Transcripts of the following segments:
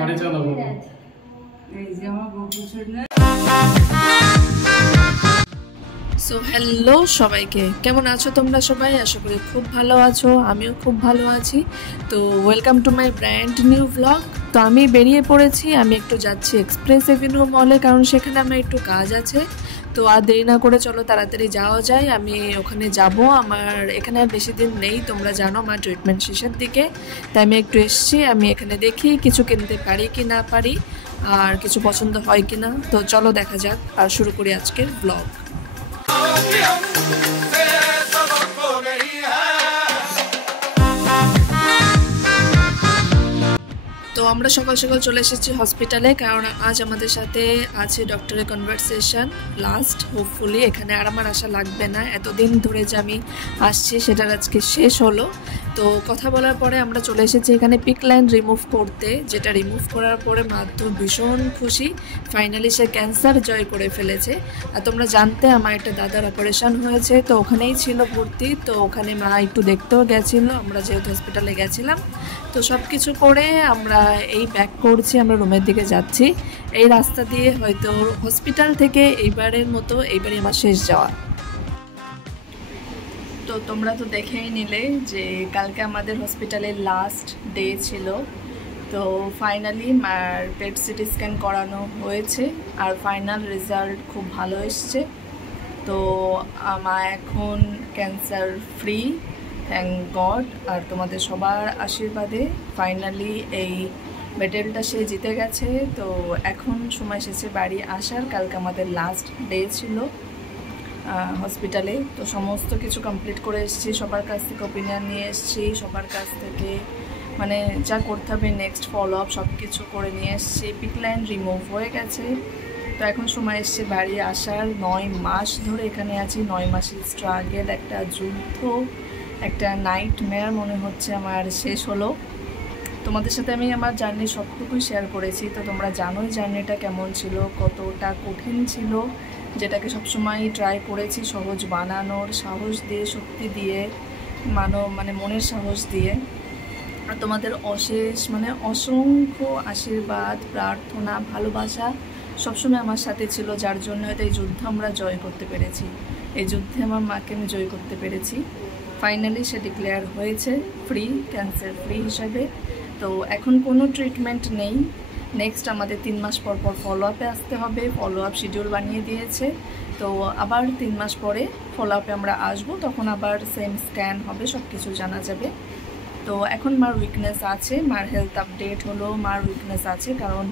গাড়ি চালাবো। So hello সবাইকে, কেমন আছো তোমরা সবাই? আশা করি খুব ভালো আছো, আমিও খুব ভালো আছি। তো welcome to my brand new blog. তো আমি বেরিয়ে পড়েছি, আমি একটু যাচ্ছি এক্সপ্রেস এভিনিউ মলে, কারণ সেখানে আমার একটু কাজ আছে। তো আর দেরি না করে চলো তাড়াতাড়ি যাওয়া যায়, আমি ওখানে যাব। আমার এখানে আর বেশি দিন নেই, তোমরা জানো আমার ট্রিটমেন্ট শেষের দিকে, তাই আমি একটু এসছি। আমি এখানে দেখি কিছু কিনতে পারি কি না পারি, আর কিছু পছন্দ হয় কি না। তো চলো দেখা যাক, আর শুরু করি আজকের ব্লগ। তো আমরা সকাল সকাল চলে এসেছি হসপিটালে, কারণ আজ আমাদের সাথে আছে ডক্টরের কনভারসেশন লাস্ট। হোপফুলি এখানে আর আমার আশা লাগবে না, এতদিন ধরে যে আমি আসছি সেটার আজকে শেষ হলো। তো কথা বলার পরে আমরা চলে এসেছি এখানে পিক লাইন রিমুভ করতে, যেটা রিমুভ করার পরে মাধ্যম ভীষণ খুশি, ফাইনালি সে ক্যান্সার জয় করে ফেলেছে। আর তোমরা জানতে আমার একটা দাদার অপারেশন হয়েছে, তো ওখানেই ছিল ভর্তি। তো ওখানে মা একটু দেখতেও গেছিলো, আমরা যেহেতু হসপিটালে গেছিলাম। তো সব কিছু করে আমরা এই ব্যাক করছি, আমরা রুমের দিকে যাচ্ছি। এই রাস্তা দিয়ে হয়তো হসপিটাল থেকে এইবারের মতো এইবারই আমার শেষ যাওয়া। তো তোমরা তো দেখেই নিলে যে কালকে আমাদের হসপিটালের লাস্ট ডে ছিল। তো ফাইনালি মার পেট সিটি স্ক্যান করানো হয়েছে, আর ফাইনাল রেজাল্ট খুব ভালো এসছে। তো আমার এখন ক্যান্সার ফ্রি, থ্যাংক গড। আর তোমাদের সবার আশীর্বাদে ফাইনালি এই ব্যাটেলটা সে জিতে গেছে। তো এখন সময় এসেছে বাড়ি আসার। কালকে আমাদের লাস্ট ডে ছিল হসপিটালে। তো সমস্ত কিছু কমপ্লিট করে এসেছি, সবার কাছ থেকে ওপিনিয়ন নিয়ে এসেছি, সবার কাছ থেকে মানে যা করতে হবে নেক্সট ফলো আপ সব কিছু করে নিয়ে এসেছি। পিক লাইন রিমুভ হয়ে গেছে। তো এখন সময় এসছে বাড়ি আসার। 9 মাস ধরে এখানে আছি, 9 মাসের স্ট্রাগল, একটা যুদ্ধ, একটা নাইটমেয়ার মনে হচ্ছে আমার শেষ হলো। তোমাদের সাথে আমি আমার জার্নি সবটুকুই শেয়ার করেছি। তো তোমরা জানোই জার্নিটা কেমন ছিল, কতটা কঠিন ছিল, যেটাকে সবসময় ট্রাই করেছি সহজ বানানোর, সাহস দিয়ে, শক্তি দিয়ে, মানে মনের সাহস দিয়ে। আর তোমাদের অশেষ অসংখ্য আশীর্বাদ, প্রার্থনা, ভালোবাসা সবসময় আমার সাথে ছিল, যার জন্য হয়তো এই যুদ্ধ আমরা জয় করতে পেরেছি। এই যুদ্ধে আমার মাকে আমি জয় করতে পেরেছি। ফাইনালি সে ডিক্লেয়ার হয়েছে ফ্রি, ক্যান্সার ফ্রি হিসাবে। তো এখন কোনো ট্রিটমেন্ট নেই। নেক্সট আমাদের 3 মাস পর পর ফলো আপে আসতে হবে, ফলো আপ শিডিউল বানিয়ে দিয়েছে। তো আবার 3 মাস পরে ফলো আপে আমরা আসবো, তখন আবার সেম স্ক্যান হবে, সব কিছু জানা যাবে। তো এখন মার উইকনেস আছে, মার হেলথ আপডেট হলো, মার উইকনেস আছে, কারণ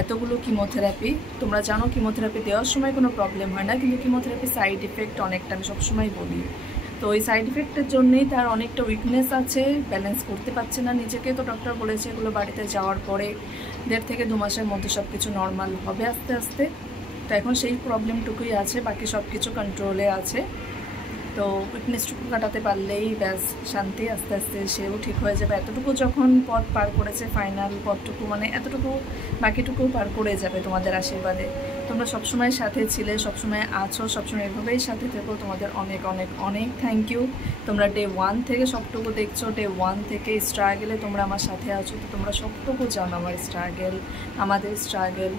এতগুলো কিমোথেরাপি। তোমরা জানো কিমোথেরাপি দেওয়ার সময় কোনো প্রবলেম হয় না, কিন্তু কিমোথেরাপি সাইড ইফেক্ট অনেকটা, আমি সবসময় বলি। তো ওই সাইড ইফেক্টের জন্যেই তার অনেকটা উইকনেস আছে, ব্যালেন্স করতে পারছে না নিজেকে। তো ডক্টর বলেছে এগুলো বাড়িতে যাওয়ার পরে 1.5 থেকে 2 মাসের মধ্যে সব কিছু নর্মাল হবে আস্তে আস্তে। তো এখন সেই প্রবলেমটুকুই আছে, বাকি সব কিছু কন্ট্রোলে আছে। তো উইকনেসটুকু কাটাতে পারলেই ব্যাস শান্তি, আস্তে আস্তে সেও ঠিক হয়ে যাবে। এতটুকু যখন পথ পার করেছে, ফাইনাল পথটুকু এতটুকু, বাকিটুকু পার করে যাবে তোমাদের আশীর্বাদে। তোমরা সবসময় সাথে ছিলে, সবসময় আছো, সবসময় এভাবেই সাথে থেকো। তোমাদের অনেক অনেক অনেক থ্যাংক ইউ। তোমরা ডে 1 থেকে সবটুকু দেখছো, ডে 1 থেকে স্ট্রাগলে তোমরা আমার সাথে আছো। তো তোমরা সবটুকু জানো আমার স্ট্রাগল, আমাদের স্ট্রাগল।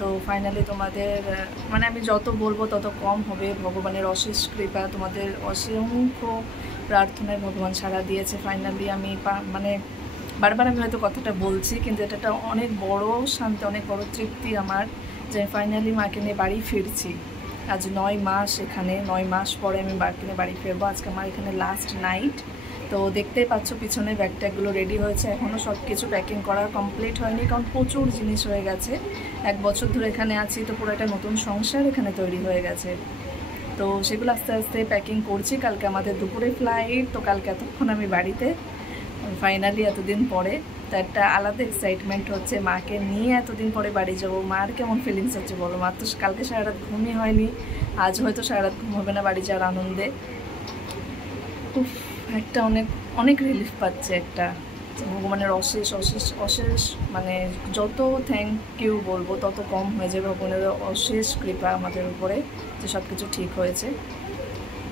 তো ফাইনালি তোমাদের আমি যত বলবো তত কম হবে। ভগবানের অশেষ কৃপা, তোমাদের অসংখ্য প্রার্থনায় ভগবান সাড়া দিয়েছে। ফাইনালি আমি বারবার আমি হয়তো কথাটা বলছি, কিন্তু এটা অনেক বড় শান্তি, অনেক বড় তৃপ্তি আমার, যে ফাইনালি মাকে নিয়ে বাড়ি ফিরছি। আজ 9 মাস এখানে, 9 মাস পরে আমি মাকে নিয়ে বাড়ি ফিরবো। আজকে আমার এখানে লাস্ট নাইট। তো দেখতেই পাচ্ছ পিছনে ব্যাগ ট্যাগগুলো রেডি হয়েছে, এখনও সব কিছু প্যাকিং করা কমপ্লিট হয়নি, কারণ প্রচুর জিনিস হয়ে গেছে। 1 বছর ধরে এখানে আছি, তো পুরো একটা নতুন সংসার এখানে তৈরি হয়ে গেছে। তো সেগুলো আস্তে আস্তে প্যাকিং করছি। কালকে আমাদের দুপুরে ফ্লাইট, তো কালকে এতক্ষণ আমি বাড়িতে, ফাইনালি এতদিন পরে। তো একটা আলাদা এক্সাইটমেন্ট হচ্ছে, মাকে নিয়ে এতদিন পরে বাড়ি যাবো। মার কেমন ফিলিংস হচ্ছে বলো? মার তো কালকে সারা রাত ঘুমই হয়নি, আজ হয়তো সারা রাত ঘুম হবে না বাড়ি যাওয়ার আনন্দে। একটা অনেক অনেক রিলিফ পাচ্ছে, একটা ভগবানের অশেষ অশেষ অশেষ যত থ্যাংক ইউ বলবো তত কম হয়ে যাবে। ভগবানের অশেষ কৃপা আমাদের উপরে যে সব কিছু ঠিক হয়েছে।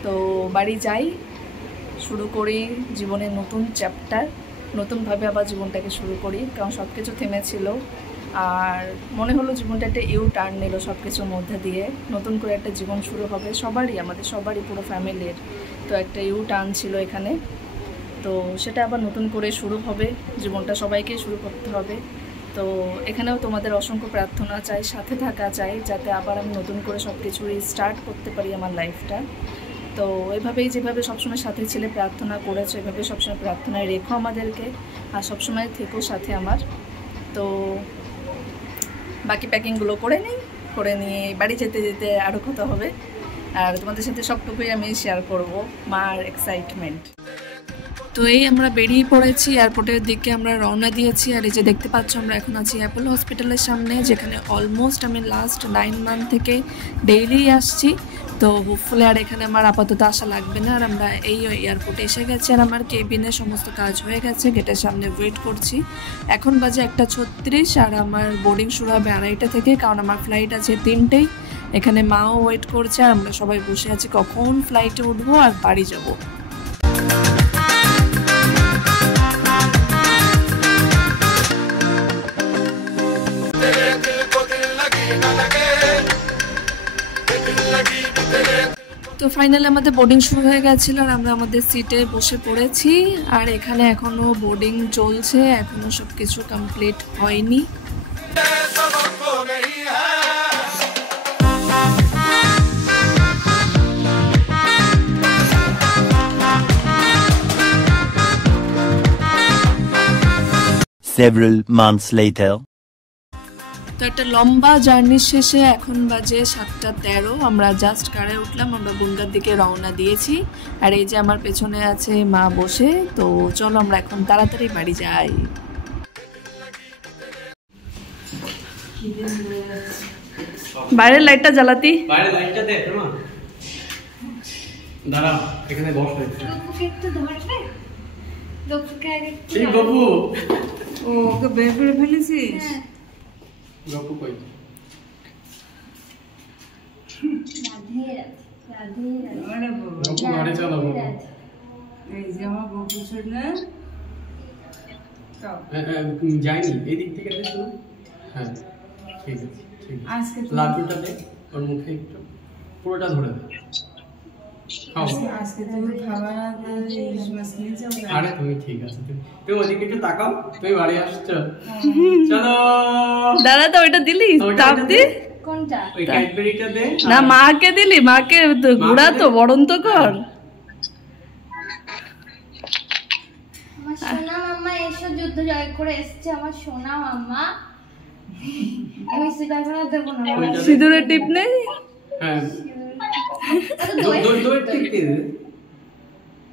তো বাড়ি যাই, শুরু করি জীবনের নতুন চ্যাপ্টার। নতুনভাবে আবার জীবনটাকে শুরু করি, কারণ সব কিছু থেমেছিল। আর মনে হলো জীবনটা একটা ইউ টার্ন নিল সব কিছুর মধ্যে দিয়ে, নতুন করে একটা জীবন শুরু হবে সবারই, আমাদের সবারই, পুরো ফ্যামিলির। তো একটা ইউ টার্ন ছিল এখানে, তো সেটা আবার নতুন করে শুরু হবে, জীবনটা সবাইকেই শুরু করতে হবে। তো এখানেও তোমাদের অসংখ্য প্রার্থনা চাই, সাথে থাকা চাই, যাতে আবার আমি নতুন করে সব কিছু রিস্টার্ট করতে পারি আমার লাইফটা। তো এভাবেই যেভাবে সবসময় সাথে ছিলে, প্রার্থনা করেছো, এভাবে সবসময় প্রার্থনায় রেখো আমাদেরকে, আর সবসময় থেকো সাথে আমার। তো বাকি প্যাকিংগুলো করে নিয়ে বাড়ি যেতে যেতে আরও কথা হবে, আর তোমাদের সাথে সবটুকুই আমি শেয়ার করব, মার এক্সাইটমেন্ট। তো এই আমরা বেরিয়ে পড়েছি, এয়ারপোর্টের দিকে আমরা রওনা দিয়েছি। আর এই যে দেখতে পাচ্ছ, আমরা এখন আছি অ্যাপোলো হসপিটালের সামনে, যেখানে অলমোস্ট আমি লাস্ট 9 মান্থ থেকে ডেইলি আসছি। তো হোপফুলি আর এখানে আমার আপাতত আসা লাগবে না। আর আমরা এই এয়ারপোর্টে এসে গেছি, আর আমার কেবিনে সমস্ত কাজ হয়ে গেছে, গেটের সামনে ওয়েট করছি। এখন বাজে 1:36, আর আমার বোর্ডিং শুরু হবে 2:30 থেকে, কারণ আমার ফ্লাইট আছে 3টেই। এখানে মাও ওয়েট করছে, আর আমরা সবাই বসে আছি কখন ফ্লাইটে উঠবো আর বাড়ি যাবো। তো ফাইনালি আমাদের বোর্ডিং শুরু হয়ে গেছিল, আর আমরা আমাদের সিটে বসে পড়েছি। আর এখানে এখনো বোর্ডিং চলছে, এখনো সবকিছু কমপ্লিট হয়নি। Several months later. তো একটা লম্বা জার্নির শেষে এখন বাজে 7:13, আমরা জাস্ট কারে উঠলাম, আমরা বনগাঁর দিকে রওনা দিয়েছি। আর এই যে আমার পেছনে আছে মা বসে। তো চলো আমরা এখন তাড়াতাড়ি বাড়ি যাই। বাইরের লাইটটা জ্বালাতি, বাইরের লাইটটা দে মা, দাঁড়া এখানে বস। গপুকে একটু ধরবে, গপুকে আগে এই গপু, ও ওকে বের করে ফেলেছিস? গপু কই? রাধে রাধে রাধে গপু গাড়ি চালাবো। এই যে আমার গপু ছোটনা যাইনি এই দিক থেকে দেখো। হ্যাঁ ঠিক আছে, ঠিক আছে। আজকে লাড্ডুটা দে ওর মুখে, একটু পুরোটা ধরে দে। আজকে তুমি খাবার ইলিশ মাছ নিয়ে যাও। আরে তুমি ঠিক আছে, তুমি ওদিকে একটু তাকাও, তুমি বাড়ি আসছো, চলো। দাদা তো ওইটা দিলি, তাপ দি। কোনটা? ওই ক্যাডবেরিটা দে না, মাকে দিলি, মাকে ঘোড়া তো বরণ তো কর। আমার সোনা মাম্মা এসো, যুদ্ধ জয় করে এসছে আমার সোনা মাম্মা। আমি সিঁদুর ভরা দেবো না, সিঁদুরের টিপ নেই। হ্যাঁ দই ঠিক দে,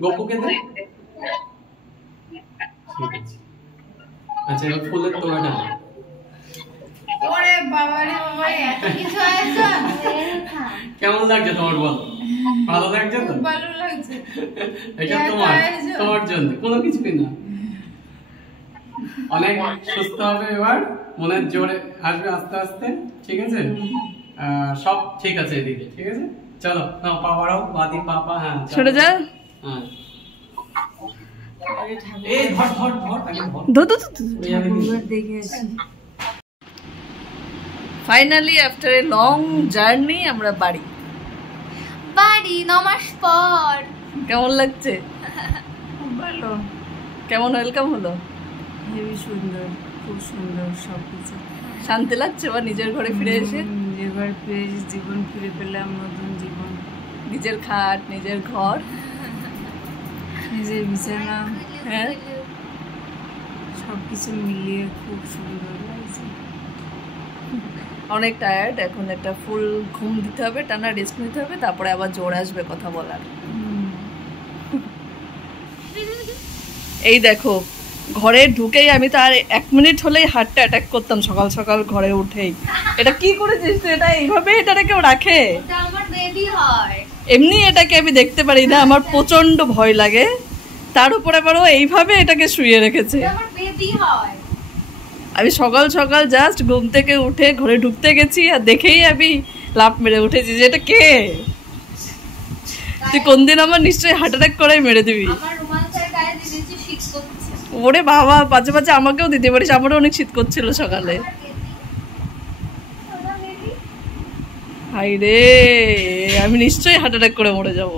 গপুকে দে। ঠিক আছে, আচ্ছা এবার ফুলের তোড়াটা দে। ওরে বাবা রে বাবা, এত কিছু আয়োজন। কেমন লাগছে তোমার, বল? ভালো লাগছে তো? ভালো লাগছে। এটা তোমার জন্য, কোনো কিছুই না। অনেক সুস্থ হবে এবার, মনের জোরে আসবে আস্তে আস্তে, ঠিক আছে? সব ঠিক আছে এদিকে, ঠিক আছে? চলো নাও, পা বাড়াও, বাদি পাপা। হ্যাঁ সরে যা। হ্যাঁ এই ধর ধর ধর, আগে ধর। দেখে আসি। Finally after a long journey আমরা বাড়ি 9 মাস পর। কেমন লাগছে? ভালো। কেমন ওয়েলকাম হলো? হেবি সুন্দর, খুব সুন্দর সবকিছু। শান্তি লাগছে বা নিজের ঘরে ফিরে এসে? এবার জীবন ফিরে পেলাম, নতুন জীবন। নিজের খাট, নিজের ঘর, নিজের বিছানা, হ্যাঁ সবকিছু মিলিয়ে খুব সুন্দর লাগছে। অনেক টায়ার্ড, এখন একটা ফুল ঘুম দিতে হবে, টানা রেস্ট নিতে হবে, তারপরে আবার জোর আসবে কথা বলার। এই দেখো, ঘরে ঢুকেই আমি তো আর 1 মিনিট হলেই হার্টটা অ্যাটাক করতাম সকাল সকাল ঘরে উঠেই। এটা কি করেছিস তুই? এটা এইভাবে এটা কেউ রাখে? এটা আমার বেবি হয়। এমনি এটাকে আমি দেখতে পারি না, আমার প্রচন্ড ভয় লাগে, তার উপরে আবারও এইভাবে এটাকে শুয়ে রেখেছে। এটা আমার বেবি হয়। আমি সকাল সকাল জাস্ট ঘুম থেকে উঠে ঘরে ঢুকতে গেছি, আর দেখেই আমি লাফ মেরে উঠেছি যে এটা কে। তুই কোনদিন আমার নিশ্চয়ই হার্ট অ্যাটাক করাই মেরে দিবি। আমার রুমাল ছাড়া গায়ে দিয়েছি, শীত করছে। ওরে বাবা, পাঁচে পাঁচে আমাকেও দিতে পারিস, আমারও অনেক শীত করছিল সকালে। হাই রে, আমি নিশ্চয়ই হার্ট অ্যাটাক করে মরে যাব।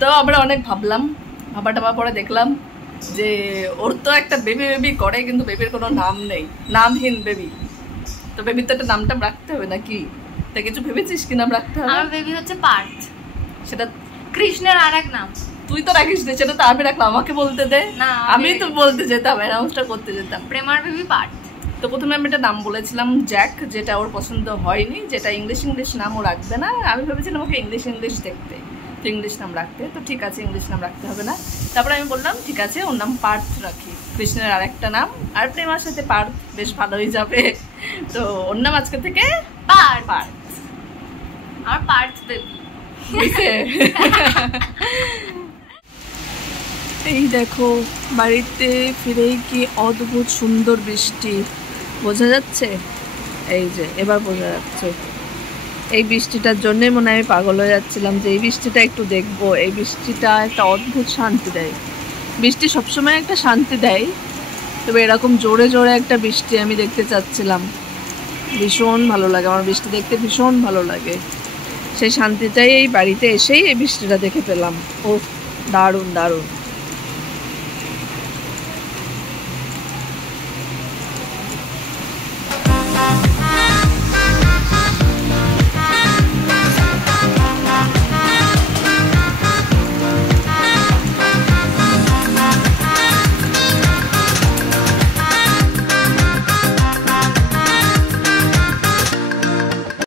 তো আমরা অনেক ভাবলাম, ভাবা পরে দেখলাম যে ওর তো একটা বেবি বেবি করে, কিন্তু বেবির কোনো নাম নেই, নামহীন বেবি। তো বেবির তো একটা নামটা রাখতে হবে নাকি? তা কিছু ভেবেছিস কি নাম রাখতে হবে? আমার বেবি হচ্ছে পার্থ। সেটা কৃষ্ণের আরেক নাম। তুই তো রাখিস না, সেটা তো আমি রাখলাম, আমাকে বলতে দে। না, আমি তো বলতে যেতাম, অ্যানাউন্সটা করতে যেতাম। প্রেমার বেবি পার্থ। তো প্রথমে আমি একটা নাম বলেছিলাম জ্যাক, যেটা ওর পছন্দ হয়নি, যেটা ইংলিশ নাম ও রাখবে না। আমি ভেবেছিলাম ওকে ইংলিশ দেখতে, তো ইংলিশ নাম রাখতে। তো ঠিক আছে, ইংলিশ নাম রাখতে হবে না। তারপরে আমি বললাম ঠিক আছে, ওর নাম পার্থ রাখি, কৃষ্ণের আরেকটা নাম, আর প্রেমার সাথে পার্থ বেশ ভালোই যাবে। তো ওর নাম আজকে থেকে পার্থ। আমার পার্থ বেবি। এই দেখো, বাড়িতে ফিরেই কি অদ্ভুত সুন্দর বৃষ্টি, বোঝা যাচ্ছে? এই যে এবার বোঝা যাচ্ছে। এই বৃষ্টিটার জন্যে মনে হয় আমি পাগল হয়ে যাচ্ছিলাম, যে এই বৃষ্টিটা একটু দেখবো। এই বৃষ্টিটা একটা অদ্ভুত শান্তি দেয়। বৃষ্টি সবসময় একটা শান্তি দেয়, তবে এরকম জোরে জোরে একটা বৃষ্টি আমি দেখতে চাচ্ছিলাম। ভীষণ ভালো লাগে আমার, বৃষ্টি দেখতে ভীষণ ভালো লাগে। সেই শান্তিটাই এই বাড়িতে এসেই এই বৃষ্টিটা দেখে পেলাম। ও দারুণ দারুণ।